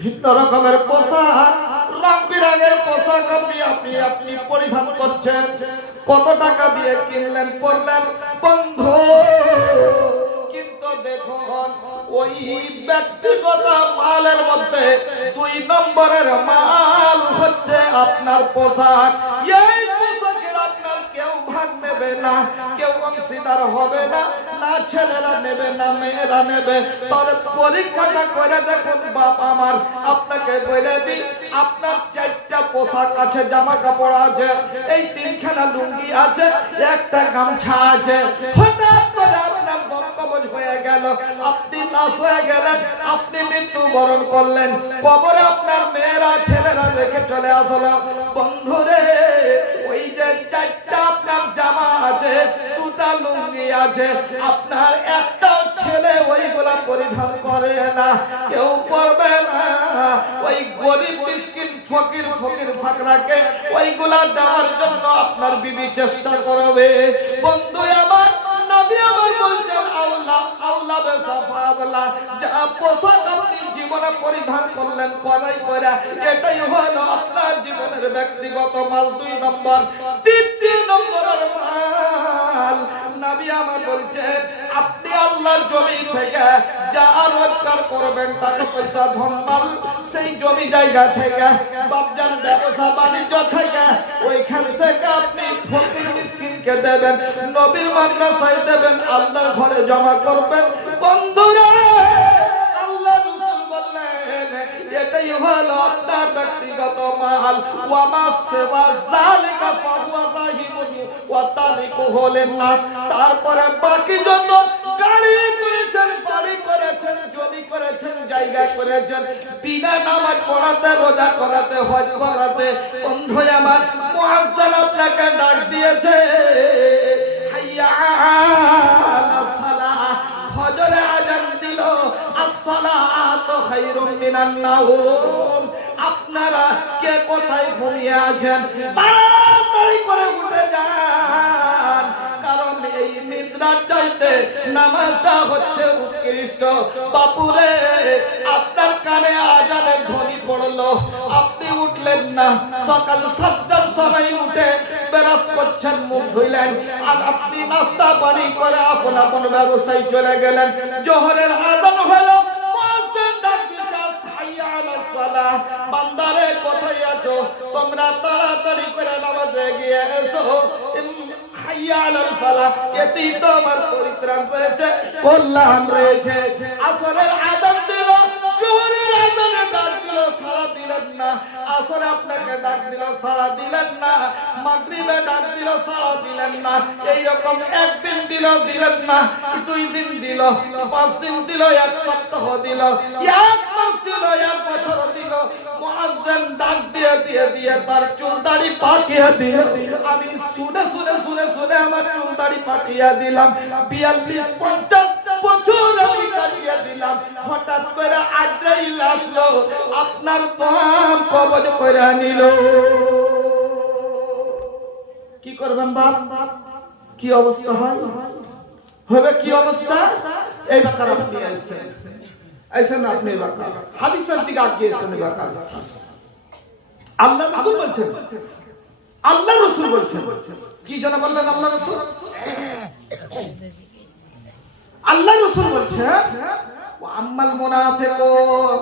ভিন্ন রকমের পোশাক, রং বেরঙের পোশাক আপনি পরিধান করছেন। কত টাকা দিয়ে কিনলেন পরলেন বন্ধু, কিন্তু দেখুন ওই ব্যক্তিগত মালের মধ্যে 2 নম্বরের মাল হচ্ছে আপনার পোশাক। এই পোশাকের আপনার কেউ ভাগ নেবে না, কেউ অংশীদার হবে না, না ছেলেরা নেবে না মেয়েরা নেবে। তাহলে পরীক্ষাটা করে দেখুন বাপ আমার, আপনাকে বলে দিই, আপনার 4টা পোশাক আছে, জামা কাপড় আছে, এই 3খানা লুঙ্গি আছে, একটা গামছা আছে। হঠাৎ করে আপনার কবজ হয়ে গেল, আপনি লাশ হয়ে গেলেন, আপনি মৃত্যুবরণ করলেন, কবরে আপনার মেয়েরা ছেলেরা রেখে চলে আসলো। বন্ধুরে, ওই যে 4টা আপনার জামা আছে, 2টা লুঙ্গি আছে, আপনার একটা ছেলে ওইগুলা পরিধান করে না, কেউ করবে না। ওই গরিব মিসকিন ফকির ফাকরাকে ওইগুলা দেওয়ার জন্য আপনার বিবি চেষ্টা করবে। বন্ধু আমার, নবী আমার বলছেন আউলা বেসাফাবলা, যা পোশাক আপনি জীবনে পরিধান করলেন করাই করা, এটাই হলো আপনার জীবনের ব্যক্তিগত মাল। 2 নম্বর, 3 নম্বরের মাল নবী আমার বলছেন আপনি আল্লাহর জমি থেকে যা রোজগার করবেন, টাকা পয়সা ধন মাল, সেই জমি জায়গা থেকে, বাপজান ব্যবসা বাণিজ্য থেকে, ওইখান থেকে আপনি ফকির মিসকিনকে দেবেন, নবীর মাদ্রাসায় দেবেন, আল্লাহর ঘরে জমা করবেন। বন্ধুরা, আল্লাহ রাসূল বললেন এটাই হলো আপনার ব্যক্তিগত মাল। ওয়া মা সিওয়া যালিকা ফাহুয়া যাহিবুন ওয়া তারিকুহু লিন-নাস। তারপরে বাকি যত গাড়ি করেছেন, বাড়ি করেছেন, জমি করেছেন, জায়গা করেছেন, বিনা নামাজ পড়াতে, রোজা করাতে, হজ করাতে, বন্ধু আমার, মুয়াজ্জিন আপনাকে ডাক দিয়েছে, হাইয়া আলাস সালাহ, ফজরে আযান দিল, আসসালাতু খায়রুম মিনান নাওম। আপনারা কে কোথায় ঘুমিয়ে আছেন, তাড়াতাড়ি করে উঠে যান, কারণ এই নিদ্রার চাইতে নামাজটা হচ্ছে উৎকৃষ্ট। বাপুরে, আপনার কানে আজানের ধ্বনি পড়লো, আপনি উঠলেন না, সকাল 7টার সময় উঠে বেরাস করছেন, মুখ ধুইলেন, আর আপনি নাস্তা পানি করে আপন আপন ব্যবসায় চলে গেলেন। জোহরের আজান হলো, মুয়াজ্জিন ডাক দিচ্ছে, হাইয়া আলাস সালাহ, বান্দারে কোথায় আছো, তোমরা তাড়াতাড়ি করে নামাজে গিয়ে এসো, হাইয়া আলাল ফালাহ, এতেই তো আমার পরিত্রাণ রয়েছে, কল্যাণ রয়েছে। আসরের আযান দিল, জোহরের আযানে ডাক দিল, সাড়া দিলেন না, আসরে আপনাকে ডাক দিল, সাড়া দিলেন না, মাগরিবে ডাক দিল, সাড়া দিলেন না। এইরকম একদিন দিল, দিলেন না, 2 দিন দিল, 5 দিন দিল, 1 সপ্তাহ দিল, 1 মাস দিল, 1 বছর দিল। মুয়াজ্জিন ডাক দিয়ে তার চুল দাড়ি পাকিয়ে দিল। আমি শুনে আমার চুল দাড়ি পাকিয়ে দিলাম, 42-50 বছর আমি কাটিয়ে দিলাম। হঠাৎ করে আজরাইল আসলো, আপনার দাম কবজ করে নিল। কি করবেন বাপ? কি অবস্থা হয়, হবে কি অবস্থা? এই ব্যাপার আপনি আইছেন না, আপনি ব্যাপার হাদিসের দিকে আগিয়েছেন। ব্যাপার আল্লাহ রাসূল বলছেন, আল্লাহ রাসূল বলছেন, কি যেন বললেন আল্লাহ রাসূল? আল্লাহ রাসূল বলছেন, ওয়া আম্মাল মুনাফিকুন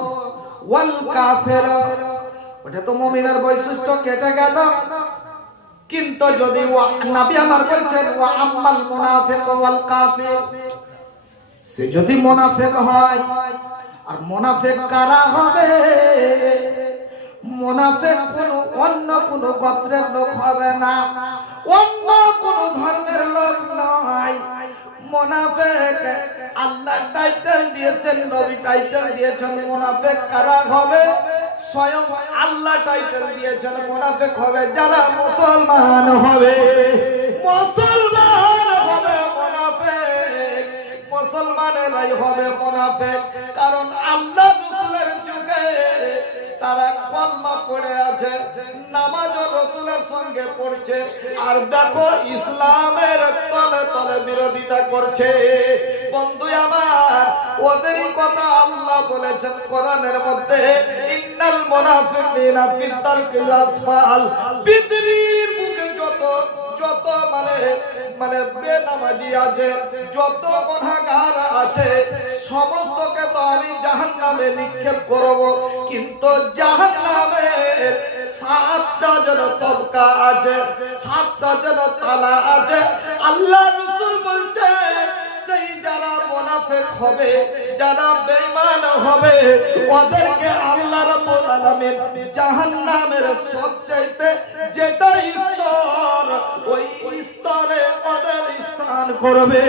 ওয়াল কাফিরুন। ওটা তো মুমিনের বৈশিষ্ট্য কেটে গেল, কিন্তু যদি নবী আমার বলছেন ওয়া আম্মাল মুনাফিক ওয়াল কাফির, সে যদি মুনাফিক হয়, আর মুনাফিক কারা হবে? মুনাফিক অন্য কোন গোত্রের লোক হবে না, অন্য কোন ধর্মের লোক নয়। মুনাফিক আল্লাহ টাইটেল দিয়েছেন, নবী টাইটেল দিয়েছেন। মুনাফিক কারা হবে? স্বয়ং আল্লাহ টাইটেল দিয়েছেন, মুনাফিক হবে যারা মুসলমান হবে। মুসলমান হবে মুনাফিক, মুসলমানেরাই হবে মুনাফিক। কারণ আল্লাহ রাসূলের যুগে তারা কলমা পড়ে আছে, নামাজও রাসূলের সঙ্গে পড়ছে, আর দেখো ইসলামের তলে তলে বিরোধিতা করছে। বন্ধু আমার, ওদেরই কথা আল্লাহ বলেছেন কোরআনের মধ্যে, মুনাফিকিনা ফিদ দারকিল আসফাল, পৃথিবীর বুকে যত যত মানে বেনামাজি আছে, যত গুনাহগার আছে, সমস্তকে তো আমি জাহান্নামে নিক্ষেপ করব। কিন্তু জাহান্নামে সাতটা যেন তবকা আছে, সাতটা যেন তালা আছে। আল্লাহ রাসূল বলছে সেই যারা মুনাফিক হবে, যারা বেঈমান হবে, ওদেরকে আল্লাহ রাব্বুল আলামিন জাহান্নামের সবচাইতে যেটা স্তর, ওই স্তরে ওদের স্থান করবে।